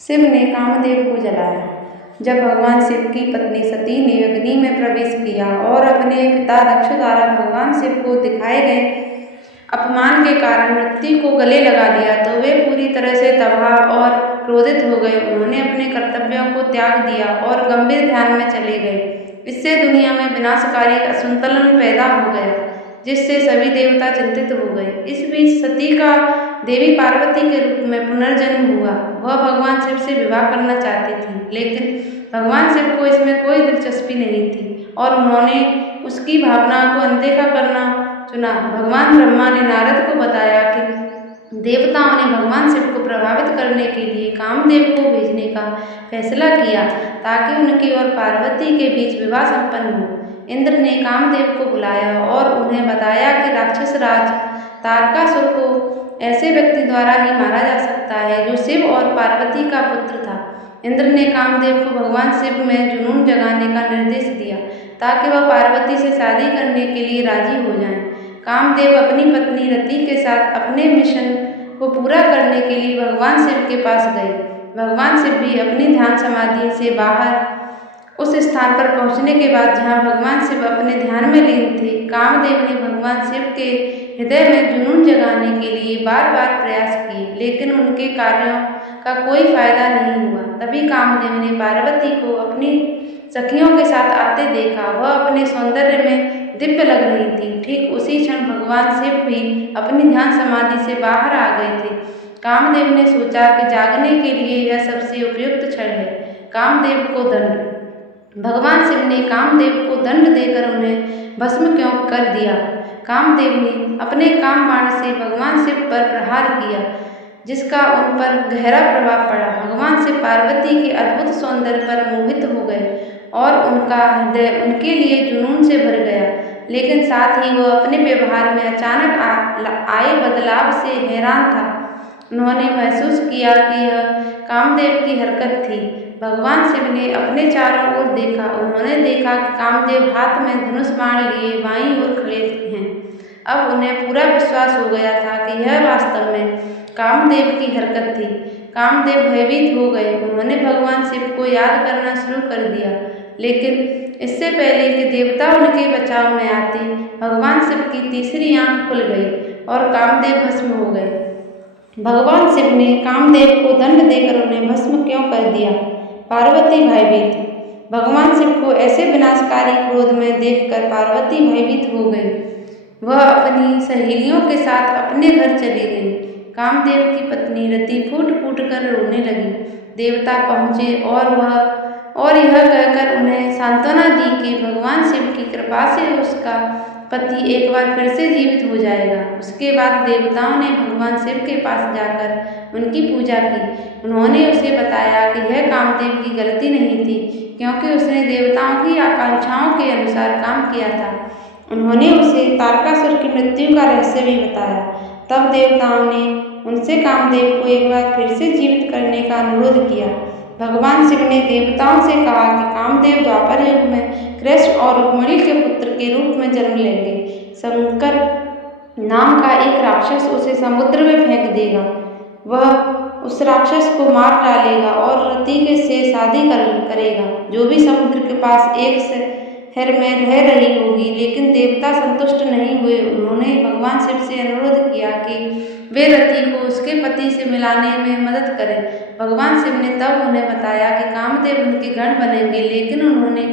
शिव ने कामदेव को जलाया। जब भगवान शिव की पत्नी सती ने अग्नि में प्रवेश किया और अपने पिता दक्ष द्वारा भगवान शिव को दिखाए गए अपमान के कारण मृत्यु को गले लगा दिया तो वे पूरी तरह से तबाह और क्रोधित हो गए। उन्होंने अपने कर्तव्यों को त्याग दिया और गंभीर ध्यान में चले गए। इससे दुनिया में विनाशकारी असंतुलन पैदा हो गया, जिससे सभी देवता चिंतित हो गए। इस बीच सती का देवी पार्वती के रूप में पुनर्जन्म हुआ। वह भगवान शिव से विवाह करना चाहती थी, लेकिन भगवान शिव को इसमें कोई दिलचस्पी नहीं थी और उन्होंने उसकी भावना को अनदेखा करना चुना। भगवान ब्रह्मा ने नारद को बताया कि देवताओं ने भगवान शिव को प्रभावित करने के लिए कामदेव को भेजने का फैसला किया ताकि उनकी और पार्वती के बीच विवाह संपन्न हो। इंद्र ने कामदेव को बुलाया और उन्हें बताया कि राक्षस राज तारकासुर को ऐसे व्यक्ति द्वारा ही मारा जा सकता है जो शिव और पार्वती का पुत्र था। इंद्र ने कामदेव को भगवान शिव में जुनून जगाने का निर्देश दिया ताकि वह पार्वती से शादी करने के लिए राजी हो जाएं। कामदेव अपनी पत्नी रति के साथ अपने मिशन को पूरा करने के लिए भगवान शिव के पास गए। भगवान शिव भी अपनी ध्यान समाधि से बाहर उस स्थान पर पहुंचने के बाद जहां भगवान शिव अपने ध्यान में लीन थे, कामदेव ने भगवान शिव के हृदय में जुनून जगाने के लिए बार बार प्रयास किए, लेकिन उनके कार्यों का कोई फायदा नहीं हुआ। तभी कामदेव ने पार्वती को अपनी सखियों के साथ आते देखा। वह अपने सौंदर्य में दिव्य लग रही थी। ठीक उसी क्षण भगवान शिव भी अपनी ध्यान समाधि से बाहर आ गए थे। कामदेव ने सोचा कि जागने के लिए यह सबसे उपयुक्त क्षण है। कामदेव को दंड। भगवान शिव ने कामदेव को दंड देकर उन्हें भस्म क्यों कर दिया। कामदेव ने अपने काम बाण से भगवान शिव पर प्रहार किया, जिसका उन पर गहरा प्रभाव पड़ा। भगवान शिव पार्वती के अद्भुत सौंदर्य पर मोहित हो गए और उनका हृदय उनके लिए जुनून से भर गया, लेकिन साथ ही वह अपने व्यवहार में अचानक आए बदलाव से हैरान था। उन्होंने महसूस किया कि यह कामदेव की हरकत थी। भगवान शिव ने अपने चारों ओर देखा। उन्होंने देखा कि कामदेव हाथ में धनुष बाण लिए बाईं ओर खड़े हैं। अब उन्हें पूरा विश्वास हो गया था कि यह वास्तव में कामदेव की हरकत थी। कामदेव भयभीत हो गए। उन्होंने भगवान शिव को याद करना शुरू कर दिया, लेकिन इससे पहले कि देवता उनके बचाव में आते, भगवान शिव की तीसरी आंख खुल गई और कामदेव भस्म हो गए। भगवान शिव ने कामदेव को दंड देकर उन्हें भस्म क्यों कर दिया। पार्वती भयभीत। भगवान शिव को ऐसे विनाशकारी क्रोध में देखकर पार्वती भयभीत हो गई। वह अपनी सहेलियों के साथ अपने घर चली गई। कामदेव की पत्नी रति फूट फूट कर रोने लगी। देवता पहुँचे और यह कहकर उन्हें सांत्वना दी कि भगवान शिव की कृपा से उसका पति एक बार फिर से जीवित हो जाएगा। उसके बाद देवताओं ने भगवान शिव के पास जाकर उनकी पूजा की। उन्होंने उसे बताया कि यह कामदेव की गलती नहीं थी, क्योंकि उसने देवताओं की आकांक्षाओं के अनुसार काम किया था। उन्होंने उसे तारकासुर की मृत्यु का रहस्य भी बताया। तब देवताओं ने उनसे कामदेव को एक बार फिर से जीवित करने का अनुरोध किया। भगवान शिव ने देवताओं से कहा कि कामदेव द्वापर युग में कृष्ण और रुक्मिणी के पुत्र के रूप में जन्म लेंगे। शंकर नाम का एक राक्षस उसे समुद्र में फेंक देगा। वह उस राक्षस को मार डालेगा और रति से शादी करेगा, जो भी समुद्र के पास एक शहर में रह रही होगी। लेकिन देवता संतुष्ट नहीं हुए। उन्होंने भगवान शिव से अनुरोध किया कि वे रति को उसके पति से मिलाने में मदद करें। भगवान शिव ने तब उन्हें बताया कि कामदेव उनके गण बनेंगे, लेकिन उन्होंने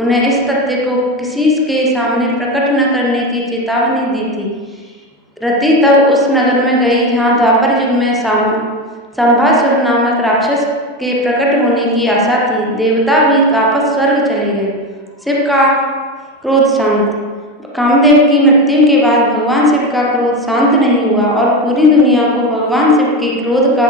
उन्हें इस तथ्य को किसी के सामने प्रकट न करने की चेतावनी दी थी। रति तब उस नगर में गई जहाँ द्वापर युग में संभासुर नामक राक्षस के प्रकट होने की आशा थी। देवता भी वापस स्वर्ग चले गए। शिव का क्रोध शांत। कामदेव की मृत्यु के बाद भगवान शिव का क्रोध शांत नहीं हुआ और पूरी दुनिया को भगवान शिव के क्रोध का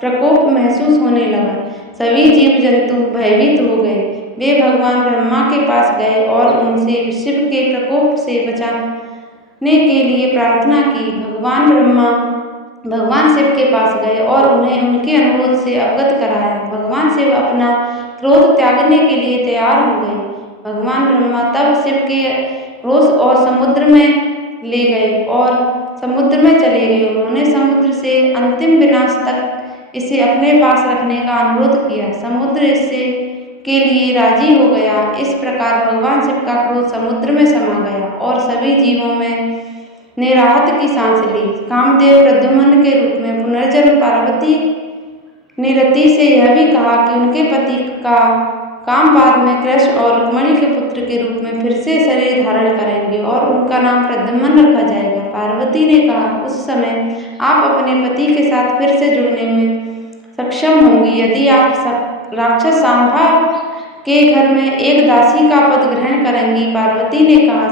प्रकोप महसूस होने लगा। सभी जीव जंतु भयभीत हो गए। वे भगवान ब्रह्मा के पास गए और उनसे शिव के प्रकोप से बचाने के लिए प्रार्थना की। भगवान ब्रह्मा भगवान शिव के पास गए और उन्हें उनके अनुरोध से अवगत कराया। भगवान शिव अपना क्रोध त्यागने के लिए तैयार हो गए। भगवान ब्रह्मा तब शिव के रोष और समुद्र में ले गए और समुद्र में चले गए। उन्होंने समुद्र से अंतिम विनाश तक इसे अपने पास रखने का अनुरोध किया। समुद्र इससे के लिए राजी हो गया। इस प्रकार भगवान शिव का क्रोध समुद्र में समा गया और सभी जीवों में ने राहत की सांस ली। कामदेव प्रद्युम्न के रूप में पुनर्जन्म पार्वती ने रति से यह भी कहा कि उनके पति का काम बाद में कृष्ण और रुक्मिणी के पुत्र के रूप में फिर से शरीर धारण करेंगे और उनका नाम प्रद्युम्न रखा जाएगा। पार्वती ने कहा, उस समय आप अपने पति के साथ फिर से जुड़ने में सक्षम होंगी यदि आप राक्षस सांभा के घर में एक दासी का पद ग्रहण करेंगी। पार्वती ने कहा।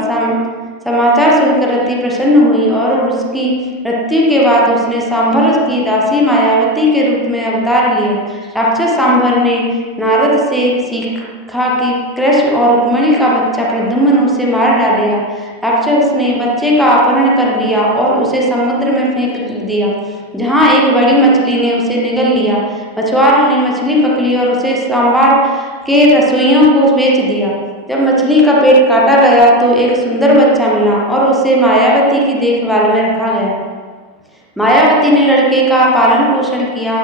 समाचार सुनकर रति प्रसन्न हुई और उसकी मृत्यु के बाद उसने सांभर की दासी मायावती के रूप में अवतार लिया। राक्षस सांभर ने नारद से सीखा कि कृष्ण और रुक्मिणी का बच्चा प्रद्युम्न उसे मार डालेगा। राक्षस ने बच्चे का अपहरण कर लिया और उसे समुद्र में फेंक दिया, जहाँ एक बड़ी मछली ने उसे निगल लिया। मछुआरों ने मछली पकड़ी और उसे सांभर के रसोइयों को बेच दिया। जब मछली का पेट काटा गया तो एक सुंदर बच्चा मिला और उसे मायावती की देखभाल में रखा गया। मायावती ने लड़के का पालन पोषण किया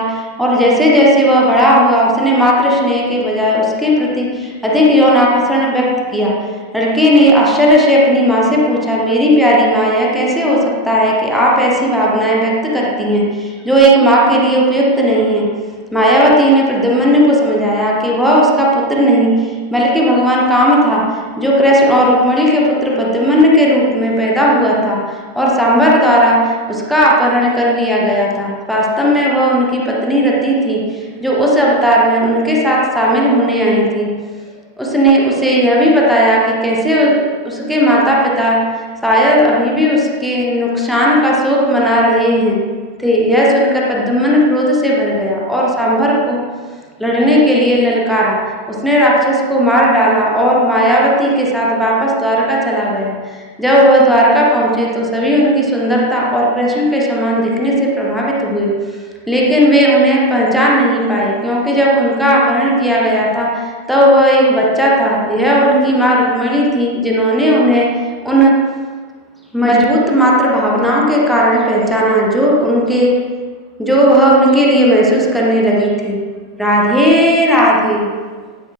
और जैसे जैसे वह बड़ा हुआ उसने मातृ स्नेह के बजाय उसके प्रति अधिक यौन आकर्षण व्यक्त किया। लड़के ने आश्चर्य से अपनी माँ से पूछा, मेरी प्यारी माँ, यह कैसे हो सकता है कि आप ऐसी भावनाएं व्यक्त करती हैं जो एक माँ के लिए उपयुक्त नहीं है। मायावती ने प्रद्युम्न को समझाया कि वह उसका पुत्र नहीं बल्कि भगवान काम था, जो कृष्ण और रुक्मिणी के पुत्र प्रद्युम्न के रूप में पैदा हुआ था और सांभर द्वारा उसका अपहरण कर लिया गया था। वास्तव में वह उनकी पत्नी रति थी, जो उस अवतार में उनके साथ शामिल होने आई थी। उसने उसे यह भी बताया कि कैसे उसके माता पिता शायद अभी भी उसके नुकसान का शोक मना रहे थे। यह सुनकर प्रद्युम्न क्रोध से भर गया और सांभर को लड़ने के लिए ललकारा। उसने राक्षस को मार डाला और मायावती के साथ वापस द्वारका चला गया। जब वह द्वारका पहुंचे तो सभी उनकी सुंदरता और कृष्ण के समान दिखने से प्रभावित हुए, लेकिन वे उन्हें पहचान नहीं पाए, क्योंकि जब उनका अपहरण किया गया था तब वह एक बच्चा था। यह उनकी माँ रुक्मिणी थी, जिन्होंने उन्हें उन मजबूत मातृ भावनाओं के कारण पहचाना जो वह उनके लिए महसूस करने लगी थी। राधे राधे।